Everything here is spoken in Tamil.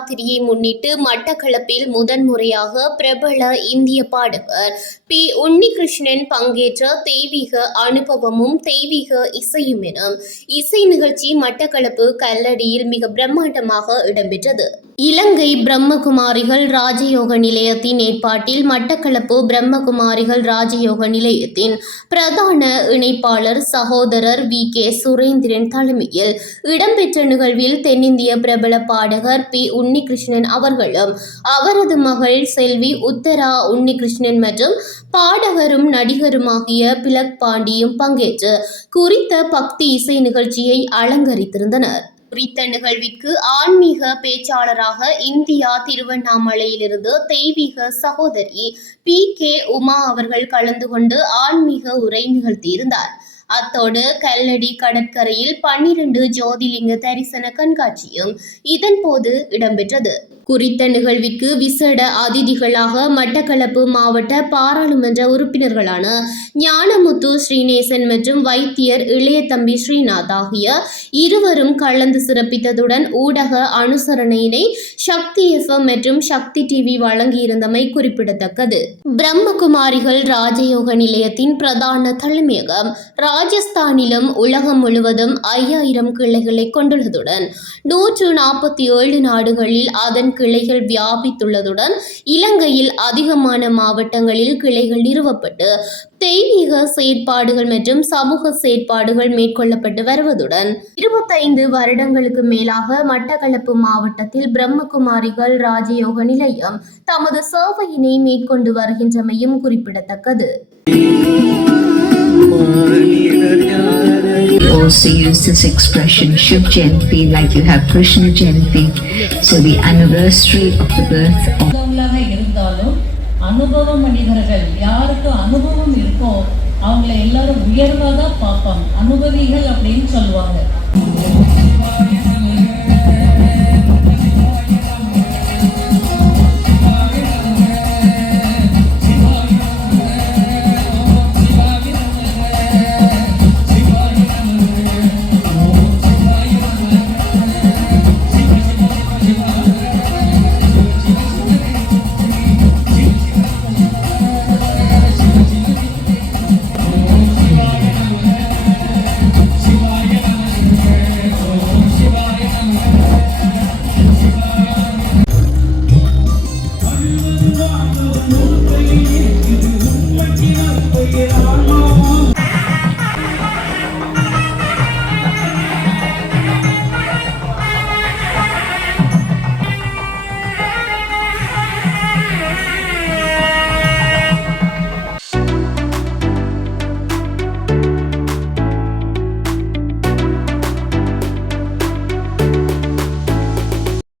நவராத்திரியை முன்னிட்டு மட்டக்களப்பில் முதன்முறையாக பிரபல இந்திய பாடகர் பி. உன்னிகிருஷ்ணன் பங்கேற்ற தெய்வீக அனுபவமும் தெய்வீக இசையும் எனும் இசை நிகழ்ச்சி மட்டக்களப்பு கல்லடியில் மிக பிரம்மாண்டமாக இடம்பெற்றது. இலங்கை பிரம்மகுமாரிகள் ராஜயோக நிலையத்தின் ஏற்பாட்டில் மட்டக்களப்பு பிரம்மகுமாரிகள் ராஜயோக நிலையத்தின் பிரதான இணைப்பாளர் சகோதரர் V.K. சுரேந்திரன் தலைமையில் இடம்பெற்ற நிகழ்வில் தென்னிந்திய பிரபல பாடகர் பி. உன்னிகிருஷ்ணன் அவர்களும் அவரது மகள் செல்வி உத்தரா உன்னிகிருஷ்ணன் மற்றும் பாடகரும் நடிகருமாகிய பிலக் பாண்டியும் பங்கேற்று குறித்த பக்தி இசை நிகழ்ச்சியை அலங்கரித்திருந்தனர். குறித்த நிகழ்விற்கு ஆன்மீக பேச்சாளராக இந்தியா திருவண்ணாமலையிலிருந்து தெய்வீக சகோதரி P.K. உமா அவர்கள் கலந்து கொண்டு ஆன்மீக உரை நிகழ்த்தியிருந்தார். அத்தோடு கல்லடி கடற்கரையில் 12 ஜோதிலிங்க தரிசன கண்காட்சியும் இதன் போது இடம்பெற்றது. குறித்த நிகழ்விற்கு விசேட அதிதிகளாக மட்டக்களப்பு மாவட்ட பாராளுமன்ற உறுப்பினர்களான ஞானமுத்து ஸ்ரீநேசன் மற்றும் வைத்தியர் இளையதம்பி ஸ்ரீநாத் ஆகிய இருவரும் கலந்து சிறப்பித்ததுடன் ஊடக அனுசரணையினை சக்தி FM மற்றும் சக்தி TV வழங்கியிருந்தமை குறிப்பிடத்தக்கது. பிரம்மகுமாரிகள் ராஜயோக நிலையத்தின் பிரதான தலைமையகம் ராஜஸ்தானிலும் உலகம் முழுவதும் 5000 கிளைகளை கொண்டுள்ளதுடன் 147 நாடுகளில் அதன் கிளைகள் வியாபித்துள்ளதுடன் இலங்கையில் அதிகமான மாவட்டங்களில் கிளைகள் நிறுவப்பட்டு தெய்வீக செயற்பாடுகள் மற்றும் சமூக செயற்பாடுகள் மேற்கொள்ளப்பட்டு வருவதுடன் 25 வருடங்களுக்கு மேலாக மட்டக்களப்பு மாவட்டத்தில் பிரம்மகுமாரிகள் ராஜயோக நிலையம் தமது சேவையினை மேற்கொண்டு வருகின்றமையும் குறிப்பிடத்தக்கது. Also use this expression Shiv Jayanti like you have Krishna Jayanti. So the anniversary of the birth of இருந்தாலும் அனுபவ மனிதர்கள் யாருக்கு அனுபவம் இருக்கோ அவங்களை எல்லாரும் உயர்வாக பார்ப்பாங்க, அனுபவிகள் அப்படின்னு சொல்லுவாங்க.